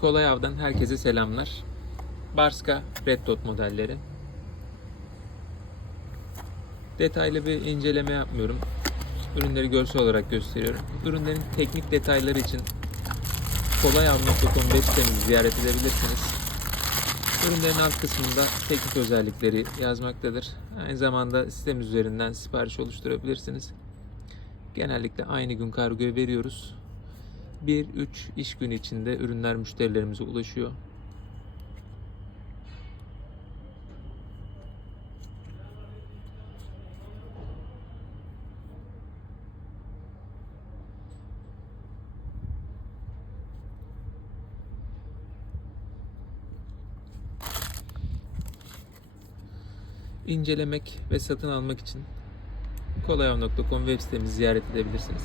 Kolay Av'dan herkese selamlar. Barska Red Dot modelleri. Detaylı bir inceleme yapmıyorum. Ürünleri görsel olarak gösteriyorum. Ürünlerin teknik detayları için kolayav.com web sitemizi ziyaret edebilirsiniz. Ürünlerin alt kısmında teknik özellikleri yazmaktadır. Aynı zamanda sistem üzerinden sipariş oluşturabilirsiniz. Genellikle aynı gün kargoya veriyoruz. 1-3 iş günü içinde ürünler müşterilerimize ulaşıyor. İncelemek ve satın almak için kolayav.com web sitemizi ziyaret edebilirsiniz.